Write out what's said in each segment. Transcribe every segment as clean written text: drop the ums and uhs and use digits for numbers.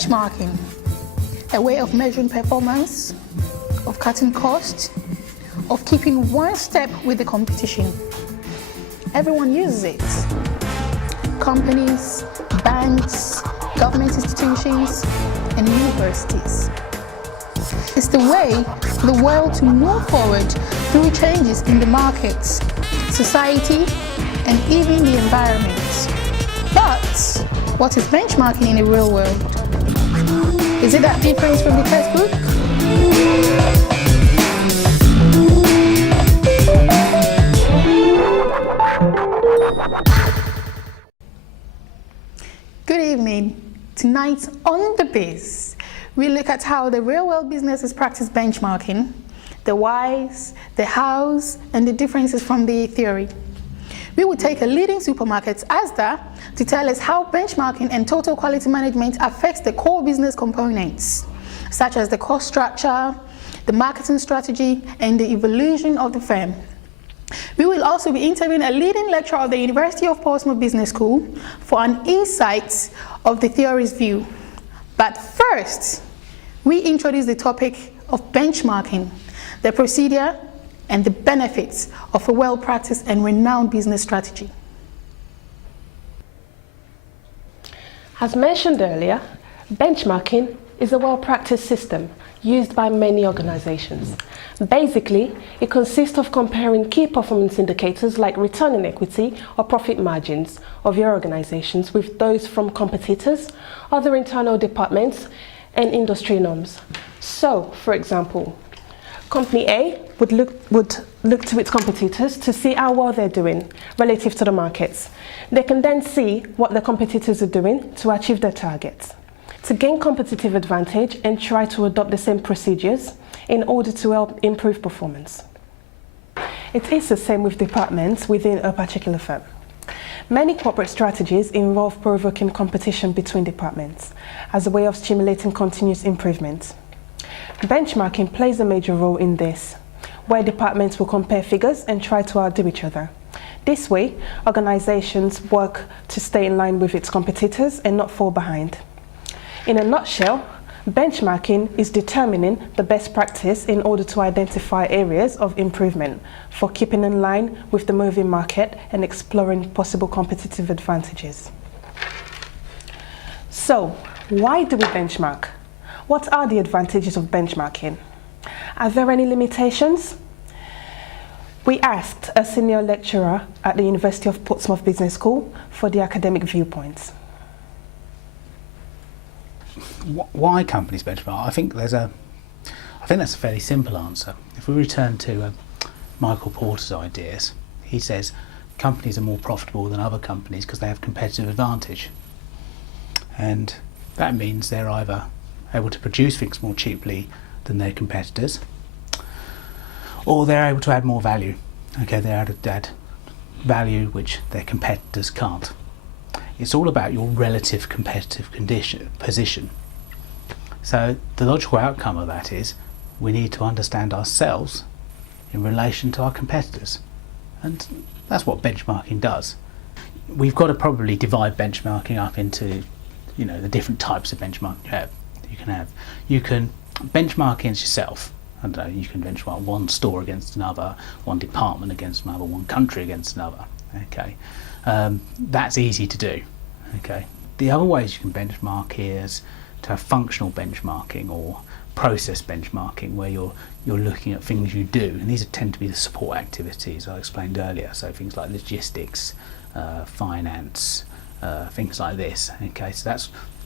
Benchmarking, a way of measuring performance, of cutting costs, of keeping one step with the competition. Everyone uses it. Companies, banks, government institutions, and universities. It's the way for the world to move forward through changes in the markets, society, and even the environment. But what is benchmarking in the real world? Is it that different from the textbook? Good evening. Tonight on The Biz, we look at how the real world businesses practice benchmarking, the whys, the hows, and the differences from the theory. We will take a leading supermarket, Asda, to tell us how benchmarking and total quality management affects the core business components, such as the cost structure, the marketing strategy, and the evolution of the firm. We will also be interviewing a leading lecturer of the University of Portsmouth Business School for an insight of the theory's view. But first, we introduce the topic of benchmarking, the procedure and the benefits of a well-practiced and renowned business strategy. As mentioned earlier, benchmarking is a well-practiced system used by many organizations. Basically, it consists of comparing key performance indicators like return on equity or profit margins of your organizations with those from competitors, other internal departments, and industry norms. So, for example, Company A would look to its competitors to see how well they're doing relative to the markets. They can then see what the competitors are doing to achieve their targets, to gain competitive advantage and try to adopt the same procedures in order to help improve performance. It is the same with departments within a particular firm. Many corporate strategies involve provoking competition between departments as a way of stimulating continuous improvement. Benchmarking plays a major role in this, where departments will compare figures and try to outdo each other. This way, organizations work to stay in line with its competitors and not fall behind. In a nutshell, benchmarking is determining the best practice in order to identify areas of improvement for keeping in line with the moving market and exploring possible competitive advantages. So, why do we benchmark? What are the advantages of benchmarking? Are there any limitations? We asked a senior lecturer at the University of Portsmouth Business School for the academic viewpoints. Why companies benchmark? I think that's a fairly simple answer. If we return to Michael Porter's ideas, he says companies are more profitable than other companies because they have competitive advantage, and that means they're either able to produce things more cheaply than their competitors, or they're able to add more value. Okay, they're able to add value which their competitors can't. It's all about your relative competitive position. So the logical outcome of that is we need to understand ourselves in relation to our competitors, and that's what benchmarking does. We've got to probably divide benchmarking up into, the different types of benchmarking you can benchmark against yourself. I don't know, you can benchmark one store against another, one department against another, one country against another. Okay, that's easy to do. Okay, the other ways you can benchmark is to have functional benchmarking or process benchmarking, where you're looking at things you do, and these tend to be the support activities I explained earlier. So things like logistics, finance, things like this. Okay, so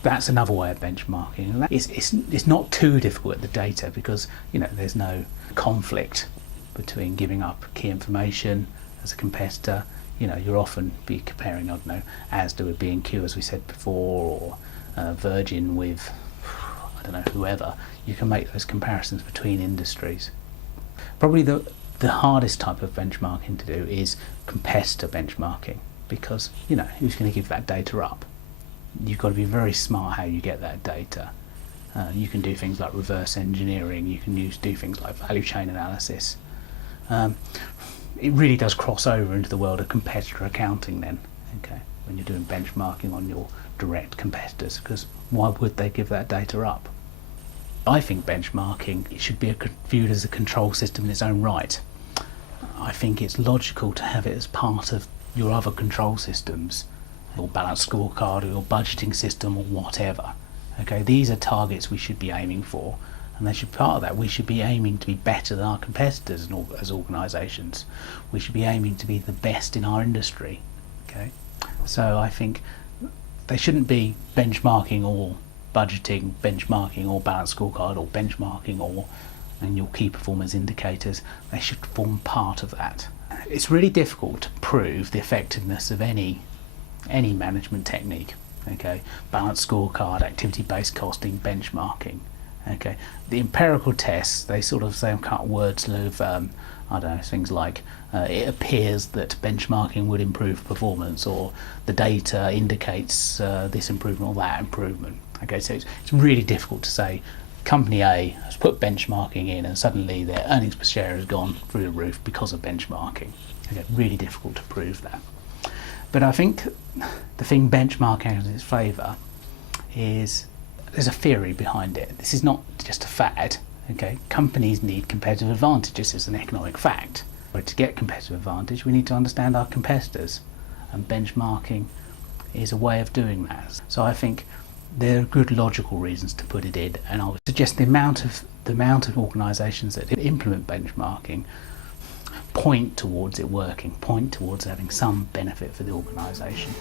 that's another way of benchmarking, and it's not too difficult at the data because there's no conflict between giving up key information as a competitor. You'll often be comparing, Asda with B&Q, as we said before, or Virgin with, whoever. You can make those comparisons between industries. Probably the hardest type of benchmarking to do is competitor benchmarking, because, who's going to give that data up? You've got to be very smart how you get that data. You can do things like reverse engineering, you can do things like value chain analysis. It really does cross over into the world of competitor accounting then, okay, when you're doing benchmarking on your direct competitors, because why would they give that data up? I think benchmarking should be viewed as a control system in its own right. I think it's logical to have it as part of your other control systems, your balanced scorecard or your budgeting system or whatever. Okay, these are targets we should be aiming for, and they should be part of that. We should be aiming to be better than our competitors as organisations. We should be aiming to be the best in our industry. Okay, so I think they shouldn't be benchmarking or budgeting, benchmarking or balanced scorecard, or benchmarking or and your key performance indicators. They should form part of that. It's really difficult to prove the effectiveness of any management technique. Okay, balanced scorecard, activity-based costing, benchmarking. Okay, the empirical tests, they sort of say, cut words of I don't know, things like it appears that benchmarking would improve performance, or the data indicates this improvement or that improvement. Okay, so it's really difficult to say company A has put benchmarking in and suddenly their earnings per share has gone through the roof because of benchmarking. Okay, really difficult to prove that. But I think the thing benchmarking has in its favour is there's a theory behind it. This is not just a fad. Okay, companies need competitive advantages. It's an economic fact. But to get competitive advantage, we need to understand our competitors, and benchmarking is a way of doing that. So I think there are good logical reasons to put it in, and I would suggest the amount of organisations that implement benchmarking point towards it working, point towards having some benefit for the organisation.